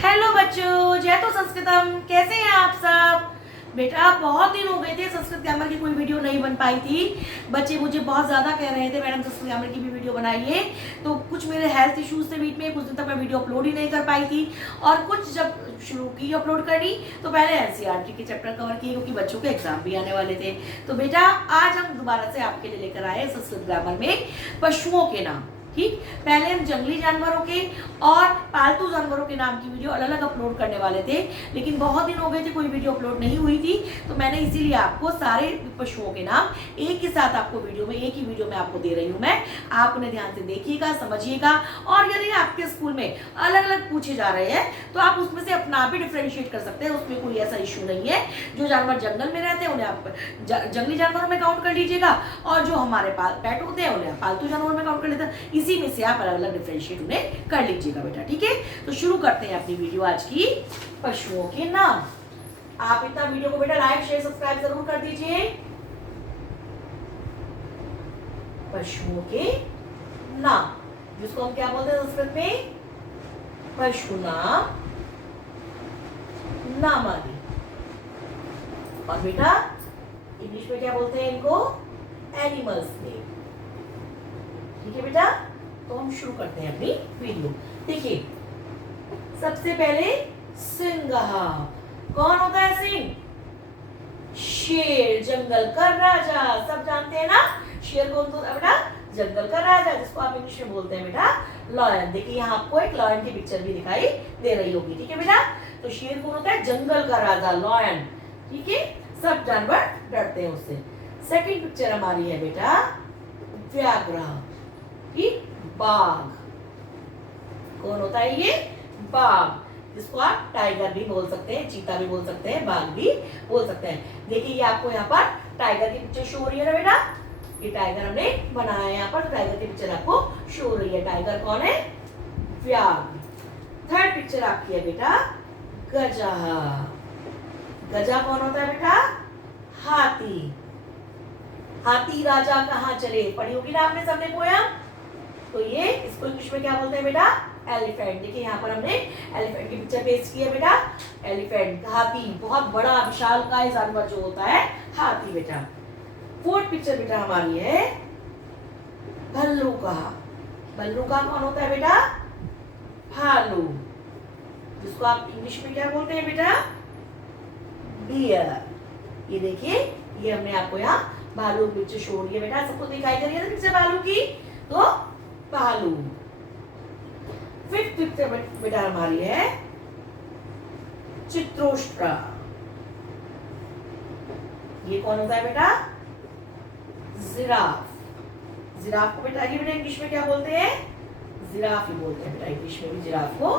Hello बच्चों, जय तो संस्कृतम। कैसे हैं आप सब? बेटा बहुत दिन हो गए थे, संस्कृत ग्रामर की कोई वीडियो नहीं बन पाई थी। बच्चे मुझे बहुत ज़्यादा कह रहे थे मैडम संस्कृत ग्रामर की भी वीडियो बनाइए। तो कुछ मेरे हेल्थ इश्यूज थे बीच में, कुछ दिन तक मैं वीडियो अपलोड ही नहीं कर पाई थी। और कुछ जब शुरू की अपलोड करनी तो पहले एनसीईआरटी के चैप्टर कवर किए, क्योंकि बच्चों के एग्जाम भी आने वाले थे। तो बेटा आज हम दोबारा से आपके लिए लेकर आए संस्कृत ग्रामर में पशुओं के नाम। ठीक, पहले हम जंगली जानवरों के और पालतू जानवरों के नाम की वीडियो अलग अलग अपलोड करने वाले थे, लेकिन बहुत दिन हो गए थे कोई वीडियो अपलोड नहीं हुई थी। तो मैंने इसीलिए आपको सारे पशुओं के नाम एक ही साथ आपको वीडियो में, एक ही वीडियो में आपको दे रही हूँ मैं। आप उन्हें ध्यान से देखिएगा, समझिएगा। और यदि आपके स्कूल में अलग अलग पूछे जा रहे हैं तो आप उसमें से अपना भी डिफ्रेंशिएट कर सकते हैं, उसमें कोई ऐसा इशू नहीं है। जो जानवर जंगल में रहते हैं उन्हें आप जंगली जानवरों में काउंट कर लीजिएगा, और जो हमारे पेट होते हैं उन्हें पालतू जानवरों में काउंट कर लेते हैं। इसी में से आप अलग अलग डिफरेंशिएट उन्हें कर लीजिएगा बेटा। ठीक है, तो शुरू करते हैं अपनी वीडियो आज की, पशुओं के नाम। आप इतना वीडियो को बेटा लाइक शेयर सब्सक्राइब जरूर कर दीजिए। पशुओं के नाम, जिसको हम क्या बोलते हैं संस्कृत में? पशु नाम, नामादि। और बेटा इंग्लिश में क्या बोलते हैं इनको? Animals name. ठीक है बेटा, तो हम शुरू करते हैं अपनी वीडियो। देखिए, सबसे पहले सिंह। कौन होता है सिंह? शेर, जंगल का राजा। सब जानते हैं ना, शेर कौन होता है बेटा? जंगल का राजा, जिसको आप इंग्लिश में बोलते हैं बेटा लॉयन। देखिए यहाँ आपको एक लॉयन की पिक्चर भी दिखाई दे रही होगी। ठीक है बेटा, तो शेर कौन होता है? जंगल का राजा, लॉयन। ठीक है, सब जानवर डरते हैं उससे। सेकंड पिक्चर हमारी है बेटा व्याघ्र, ठीक, बाघ। कौन होता है ये? बाघ, जिसको आप टाइगर भी बोल सकते हैं, चीता भी बोल सकते हैं, बाघ भी बोल सकते हैं। देखिए ये आपको यहाँ पर टाइगर की पिक्चर शो हो रही है ना बेटा, ये टाइगर हमने बनाया है यहाँ पर, टाइगर की पिक्चर आपको शो हो रही है। टाइगर कौन है? व्याघ्र। थर्ड पिक्चर आपकी है बेटा गजा। गजा कौन होता है बेटा? हाथी। हाथी राजा कहाँ चले, पढ़ी होगी ना आपने सबने पोयम। तो ये इसको इंग्लिश में क्या बोलते हैं बेटा? एलिफेंट। देखिए यहाँ पर हमने एलिफेंट की पिक्चर पेस्ट की है बेटा। एलिफेंट, हाथी, बहुत बड़ा विशालकाय जानवर जो होता है हाथी बेटा। फोर्थ पिक्चर बेटा हमारी है भल्लू का। भल्लू का कौन होता है बेटा? भालू, जिसको आप इंग्लिश में क्या बोलते हैं बेटा? बियर। ये देखिए, ये हमने आपको यहाँ भालू पिक्चर शो हो रही है बेटा, सबको दिखाई दे रही है ना पिक्चर भालू की? तो भालू। फिफ्थ पिक्चर बेटा हमारी है चित्रोष्ट्रा। ये कौन होता है बेटा? जिराफ। जिराफ को बेटा इंग्लिश में क्या बोलते हैं? जिराफ ही बोलते हैं बेटा, इंग्लिश में भी जिराफ को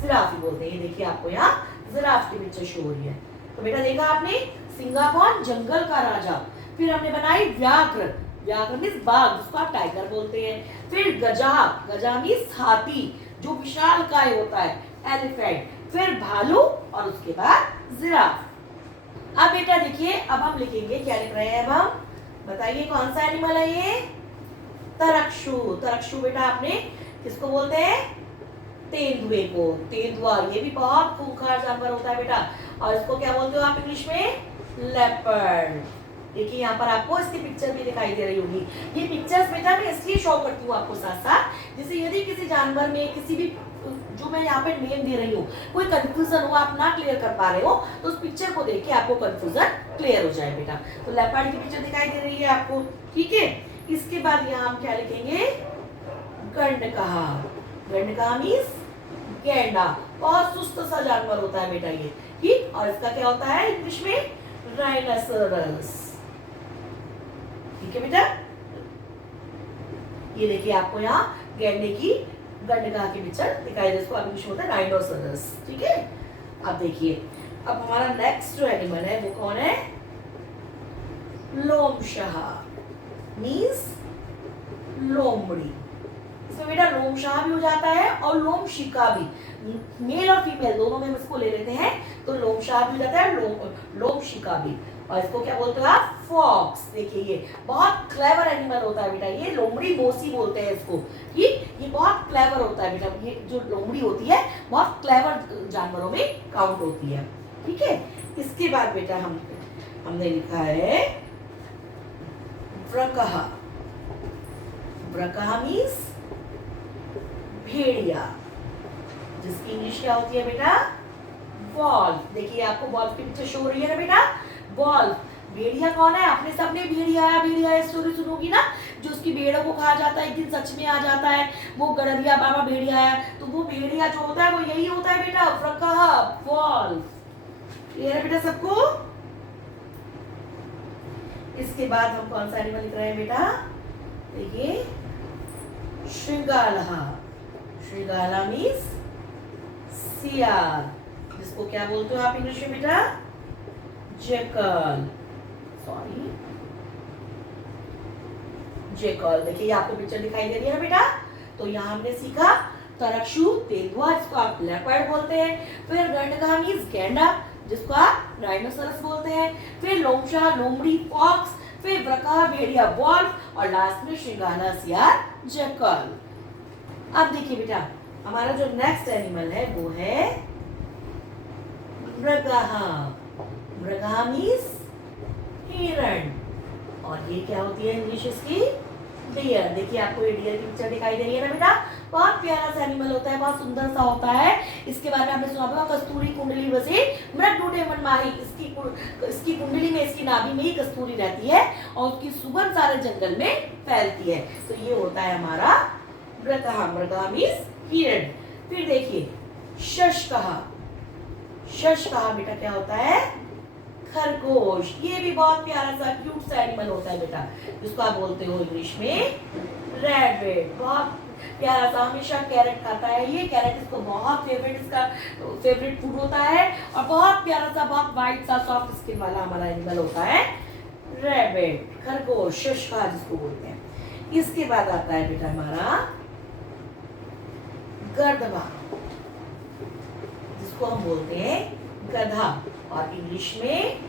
जिराफ ही बोलते हैं। ये देखिए आपको यहाँ जिराफ की पिक्चर शो हो रही है। तो बेटा देखा आपने, सिंघा कौन? जंगल का राजा। फिर हमने बनाई व्याघ्र। व्याघ्र मीन्स बाघ, जिसको आप टाइगर बोलते हैं। फिर गजा, गजा मीन्स हाथी जो विशालकाय होता है, एलिफेंट। फिर भालू और उसके बाद जिराफ। अब बेटा देखिए, अब हम लिखेंगे, क्या लिख रहे हैं अब हम? बताइए कौन सा एनिमल है ये? तरक्षु। तरक्षु बेटा आपने किसको बोलते हैं? तेंदुए को। तेंदुआ, ये भी बहुत खूंखार जानवर होता है बेटा, और इसको क्या बोलते हो आप इंग्लिश में? लेपर्ड। देखिए यहाँ पर आपको इसकी पिक्चर भी दिखाई दे रही होगी। ये पिक्चर्स बेटा मैं इसलिए शो करती हूँ आपको साथ साथ, जैसे यदि किसी जानवर में किसी भी जो मैं यहाँ पे नेम दे रही हूँ कोई कंफ्यूजन हो, आप ना क्लियर कर पा रहे हो, तो उस पिक्चर को देख के आपको कंफ्यूजन क्लियर हो जाए बेटा। तो लेपर्ड की पिक्चर दिखाई दे रही है आपको। ठीक है, इसके बाद यहाँ हम क्या लिखेंगे? गंडकहा। गंडकहा मीन्स गैंडा, बहुत सुस्त सा जानवर होता है बेटा ये। ठीक, और इसका क्या होता है इंग्लिश में? राइनोसोरस। ठीक है बेटा, ये देखिए आपको यहाँ गैंडे की, गंडकहा की पिक्चर दिखाई दे, इसको आप इंग्लिश में होता है राइनोसोरस। ठीक है, अब देखिए, अब हमारा नेक्स्ट जो एनिमल है वो कौन है? लोमशः मीन्स लोमड़ी। इसमें बेटा लोमशः भी हो जाता है और लोमशिका भी, मेल और फीमेल दोनों में हम इसको ले लेते हैं, तो लोमशः भी हो जाता है, लोमशिका भी। और इसको क्या बोलते हो आप? फॉक्स। देखिए ये बहुत क्लेवर एनिमल होता है बेटा, ये लोमड़ी मोसी बोलते हैं इसको, कि ये बहुत क्लेवर होता है बेटा। ये जो लोमड़ी होती है बहुत क्लेवर जानवरों में काउंट होती है, ठीक है। इसके बाद बेटा हमने लिखा है व्रकहा। व्रकहा मीन्स भेड़िया, जिसकी इंग्लिश क्या होती है बेटा? वॉल्फ। देखिए आपको वॉल्फ की पिक्चर शो हो रही है ना बेटा, वॉल्फ। भेड़िया कौन है? आपने सबने भेड़िया स्टोरी सुनोगी ना, जो उसकी भेड़ों को खा जाता है, एक दिन सच में आ जाता है वो गड़रिया बाबा भेड़िया है। तो वो भेड़िया जो होता है वो यही होता है बेटा, व्रकहा, वॉल्फ। क्लियर है बेटा सबको? इसके बाद हम कौन सा एनिमल लिख रहे हैं बेटा? देखिए श्रृंगाला। श्रृंगाला मीन्स सियार, जिसको क्या बोलते हो आप इंग्लिश में बेटा? जैकल। Sorry, jackal. देखिए आपको पिक्चर दिखाई दे रही है ना बेटा। तो यहाँ हमने सीखा तरक्षु, तेंदुआ, जिसको आप लेपर्ड बोलते हैं। फिर गंडका मीन्स गैंडा, जिसको आप राइनोसरस बोलते हैं। फिर लोमशा, लोमड़ी, फॉक्स। फिर व्रकहा, भेड़िया, वॉल्फ। और लास्ट में श्रृंगाला, सियार, जैकल। अब देखिए बेटा हमारा जो नेक्स्ट एनिमल है वो है मृगहा। मृगहा मीन्स हिरण, और ये क्या होती है इंग्लिश इसकी? डियर। देखिए आपको ये डियर की पिक्चर दिखाई दे रही है ना बेटा, बहुत प्यारा सा एनिमल होता है, बहुत सुंदर सा होता है। इसके बारे में आपने सुना होगा, कस्तूरी कुंडली वसे मृगडूडे मनमाही। इसकी कुंडली में, इसकी नाभि में ही कस्तूरी रहती है और उसकी सुगंध सारे जंगल में फैलती है। तो ये होता है हमारा मृगहा। मृगहा मीन्स हिरण। फिर देखिए शशकहा। शशकहा बेटा क्या होता है? खरगोश। ये भी बहुत प्यारा सा क्यूट सा एनिमल होता है बेटा, जिसको आप बोलते हो इंग्लिश में रैबिट। बहुत प्यारा सा, हमेशा कैरेट खाता है ये। कैरेट इसको बहुत फेवरेट, इसका फेवरेट फूड होता है। और बहुत प्यारा सा, बहुत वाइट सा, सॉफ्ट स्किन वाला हमारा एनिमल होता है रैबिट, खरगोश, शशका जिसको बोलते हैं। इसके बाद आता है बेटा हमारा गर्दभा, जिसको हम बोलते हैं गधा, और इंग्लिश में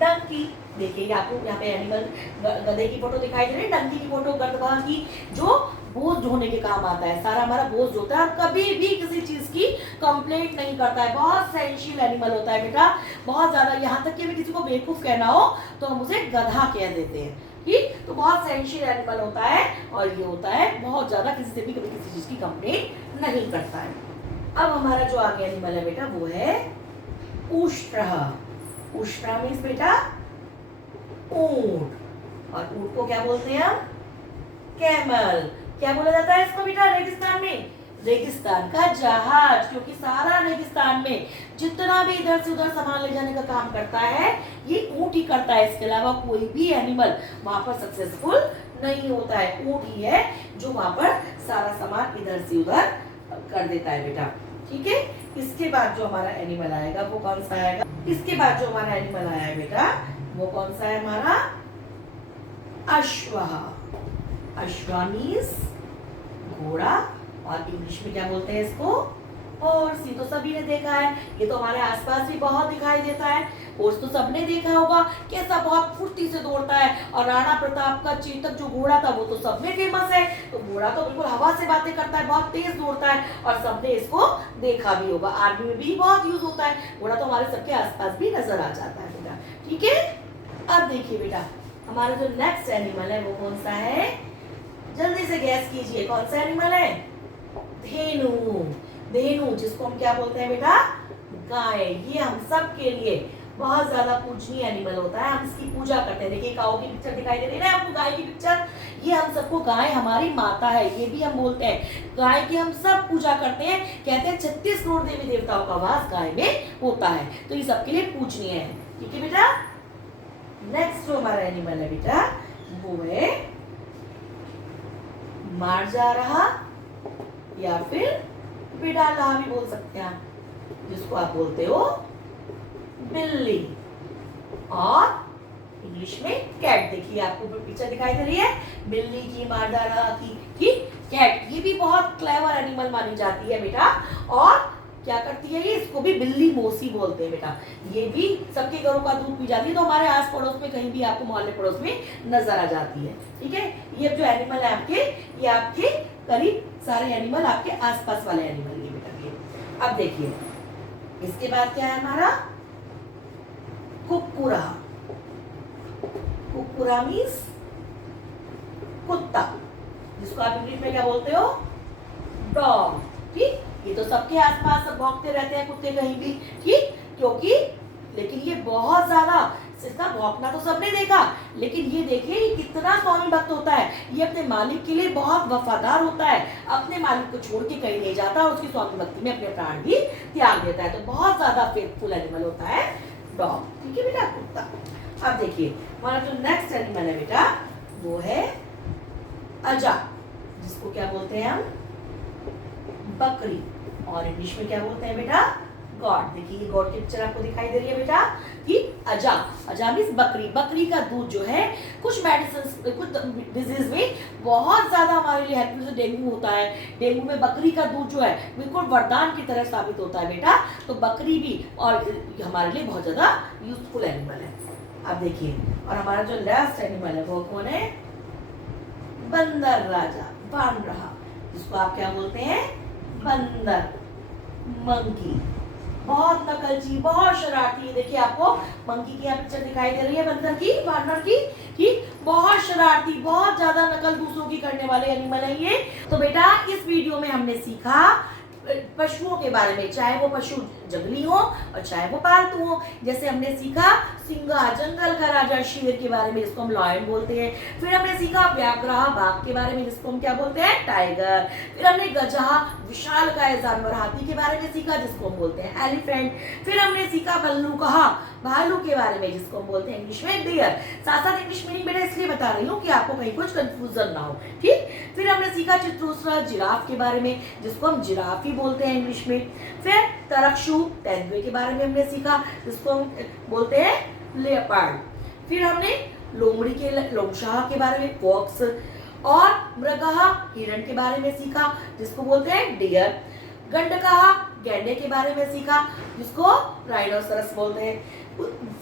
डंकी। देखिए आपको यहाँ पे एनिमल गधे की फोटो दिखाई दे रही है, डंकी की फोटो गर्दभा की, जो बोझ ढोने के काम आता है। सारा हमारा बोझ ढोता है और कभी भी किसी चीज की कंप्लेंट नहीं करता है। बहुत सेंशियल एनिमल होता है बेटा, बहुत ज्यादा। यहाँ तक कि हमें किसी को बेवकूफ कहना हो तो हम उसे गधा कह देते हैं, ठीक। तो बहुत सेंशियल एनिमल होता है, और ये होता है बहुत ज्यादा किसी से भी कभी किसी चीज की कंप्लेंट नहीं करता है। अब हमारा जो आगे एनिमल है बेटा वो है उष्ट्रा। उष्ट्रा मीन्स बेटा ऊंट, और ऊंट को क्या बोलते हैं हम? कैमल। क्या बोला जाता है इसको बेटा रेगिस्तान में? रेगिस्तान का जहाज, क्योंकि सारा रेगिस्तान में जितना भी इधर से उधर सामान ले जाने का काम करता है ये ऊंट ही करता है। इसके अलावा कोई भी एनिमल वहां पर सक्सेसफुल नहीं होता है। ऊंट ही है जो वहां पर सारा सामान इधर से उधर कर देता है बेटा, ठीक है। इसके बाद जो हमारा एनिमल आएगा वो कौन सा आएगा? इसके बाद जो हमारा एनिमल आया है बेटा वो कौन सा है हमारा? अश्वा। अश्वा मीन्स घोड़ा, और इंग्लिश में क्या बोलते हैं इसको? हॉर्स। ये तो सभी ने देखा है, ये तो हमारे आसपास भी बहुत दिखाई देता है। हॉर्स तो सबने देखा होगा, कैसा बहुत फुर्ती से दौड़ता है। और राणा प्रताप का चेतक जो घोड़ा था वो तो सब में फेमस है। तो घोड़ा तो बिल्कुल हवा से बातें करता है, बहुत तेज दौड़ता है, और सबने इसको देखा भी होगा। आर्मी में भी बहुत यूज होता है घोड़ा, तो हमारे सबके आसपास भी नजर आ जाता है बेटा, ठीक है। अब देखिए बेटा हमारा जो नेक्स्ट एनिमल है वो कौन सा है? जल्दी से गैस कीजिए, कौन सा एनिमल है? धेनु। धेनु, जिसको हम क्या बोलते हैं बेटा? गाय। ये हम सब के लिए बहुत ज्यादा पूजनीय एनिमल होता है, हम इसकी पूजा करते हैं। देखिए काऊ की पिक्चर दिखाई दे रही है ना आपको, गाय की पिक्चर। ये हम सबको, गाय हमारी माता है, ये भी हम बोलते हैं। गाय की हम सब पूजा करते हैं। कहते हैं 36 करोड़ देवी देवताओं का वास गाय में होता है, तो ये सबके लिए पूजनीय है, ठीक है बेटा। नेक्स्ट जो हमारा एनिमल है बेटा वो है मार्जारा, या फिर बिडाला भी बोल सकते हैं आप, जिसको आप बोलते हो बिल्ली, और इंग्लिश में कैट। देखिए आपको पिक्चर दिखाई दे रही है बिल्ली की, मार्जारा की कैट। ये भी बहुत क्लेवर एनिमल मानी जाती है बेटा, और क्या करती है ये? इसको इसको भी बिल्ली मौसी बोलते हैं बेटा। ये भी सबके घरों का दूध पी जाती है, तो हमारे आस पड़ोस में कहीं भी आपको मोहल्ले पड़ोस में नजर आ जाती है। ठीक है, ये जो एनिमल है आपके, ये आपके करीब सारे एनिमल आपके आसपास वाले एनिमल ये बेटा के। अब देखिए इसके बाद क्या है हमारा कुक्कुरा। कुक्कुरा मीन्स कुत्ता, जिसको आप इंग्लिश में क्या बोलते हो, डॉग। ठीक, ये तो सबके आसपास सब भौंकते रहते हैं कुत्ते कहीं भी। ठीक, क्योंकि लेकिन ये बहुत ज्यादा, इसका भौंकना तो सबने देखा, लेकिन ये देखिए ये कितना स्वामी भक्त होता है। ये अपने मालिक के लिए बहुत वफादार होता है, अपने मालिक को छोड़ के कहीं नहीं जाता, उसकी स्वामी भक्ति में अपने प्राण भी त्याग देता है। तो बहुत ज्यादा फेथफुल एनिमल होता है डॉग। ठीक है बेटा, कुत्ता। अब देखिए हमारा जो नेक्स्ट एनिमल है बेटा वो है अजा, जिसको क्या बोलते हैं हम, बकरी, और इंग्लिश में क्या बोलते हैं बेटा, गॉड। देखिए ये गॉड की पिक्चर आपको दिखाई दे रही है बेटा कि अजा, अजा मीन्स बकरी। बकरी का दूध जो है कुछ मेडिसिन, कुछ डिजीज में बहुत ज्यादा हमारे लिए हेल्पफुल। जैसे डेंगू होता है, डेंगू में बकरी का दूध जो है बिल्कुल वरदान की तरह साबित होता है बेटा। तो बकरी भी और हमारे लिए बहुत ज्यादा यूजफुल एनिमल है। अब देखिए और हमारा जो लास्ट एनिमल है वो कौन है, बंदर राजा, वानरहा, जिसको आप क्या बोलते हैं, बंदर, मंकी। बहुत नकलची, बहुत शरारती। देखिए आपको मंकी की यहाँ पिक्चर दिखाई दे रही है, बंदर की, वानर की। ठीक, बहुत शरारती, बहुत ज्यादा नकल दूसरों की करने वाले एनिमल है ये। तो बेटा इस वीडियो में हमने सीखा पशुओं के बारे में, चाहे वो पशु जंगली हो और चाहे वो पालतू हो। जैसे हमने सीखा सिंघा, जंगल का राजा, शेर के बारे में, जिसको हम लायन बोलते हैं। फिर हमने सीखा व्याघ्र, बाघ के बारे में, जिसको हम क्या बोलते हैं, टाइगर। फिर हमने गजहा, विशालकाय जानवर, हाथी के बारे में सीखा, जिसको हम बोलते हैं एलिफेंट। फिर हमने सीखा भल्लुकहा, भालू के बारे में, जिसको हम बोलते हैं इंग्लिश में डियर। साथ साथ इंग्लिश मीनिंग मैंने इसलिए बता रही हूँ कि आपको कहीं कुछ कंफ्यूजन ना हो। ठीक, फिर हमने सीखा चित्रोस्रा, जिराफ के बारे में, जिसको हम जिराफ ही बोलते हैं इंग्लिश में। फिर तरक्षु, तेंदुए के बारे में हमने सीखा, जिसको हम बोलते हैं लेपर्ड। फिर हमने लोमड़ी के, लोमशाह के बारे में, फॉक्स। और मृगहा, हिरण के बारे में सीखा, जिसको बोलते हैं डियर। गंडकहा, गैंडे के बारे में सीखा, जिसको राइनोसरस बोलते हैं।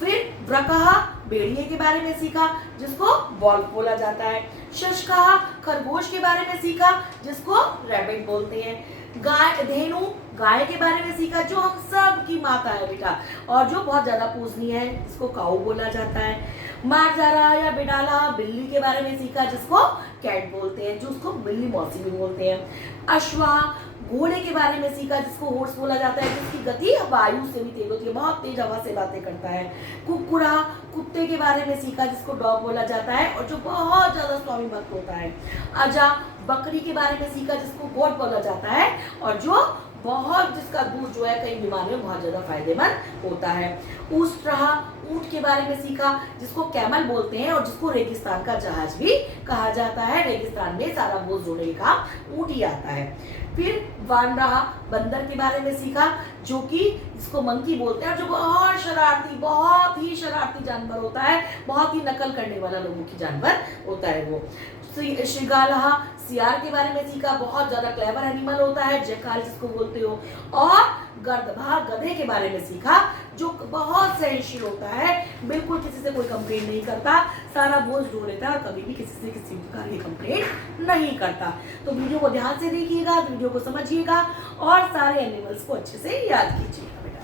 फिर व्रकहा, भेड़िए के बारे में सीखा, जिसको वॉल्फ बोला जाता है। शशकहा, खरगोश के बारे में सीखा, जिसको रैबिट बोलते हैं। गाय, धेनु, गाय के बारे में सीखा, जो हम सब की माता है बेटा, और जो बहुत ज्यादा पूजनीय है, जिसको काऊ बोला जाता है। मारजारा या बिडाला, बिल्ली के बारे में सीखा, जिसको कैट बोलते हैं, जो उसको बिल्ली मौसी भी बोलते हैं। अश्वा, घोड़े के बारे में सीखा, जिसको हॉर्स बोला जाता है, जिसकी गति वायु से भी तेज होती है, बहुत तेज हवा से बातें करता है। कुक्कुरा, कुत्ते के बारे में सीखा, जिसको डॉग बोला जाता है, और जो बहुत ज्यादा स्वामी भक्त होता है। अजा, बकरी के बारे में सीखा, जिसको गॉड बोला जाता है, और जो बहुत, जिसका दूध जो है कई बीमारियों में बहुत ज्यादा फायदेमंद होता है। ऊष्ट्रहा, ऊंट के बारे में सीखा, जिसको कैमल बोलते हैं, और जिसको रेगिस्तान का जहाज भी कहा जाता है। रेगिस्तान में सारा बोझ ढोने का काम ऊंट ही आता है। फिर वानरहा, बंदर के बारे में सीखा, जो कि जिसको मंकी बोलते हैं, जो बहुत शरारती, बहुत ही शरारती जानवर होता है, बहुत ही नकल करने वाला लोगों की जानवर होता है वो। श्रृगालहा, सियार के बारे में सीखा, बहुत ज्यादा क्लेवर एनिमल होता है, जयकार जिसको बोलते हो। और गर्दभा, गधे के बारे में सीखा, जो बहुत सहनशील होता है, बिल्कुल किसी से कोई कंप्लेंट नहीं करता, सारा बोझ ढो लेता है, और कभी भी किसी से किसी प्रकार की कंप्लेंट नहीं करता। तो वीडियो को ध्यान से देखिएगा, वीडियो को समझिएगा, और सारे एनिमल्स को अच्छे से याद कीजिएगा।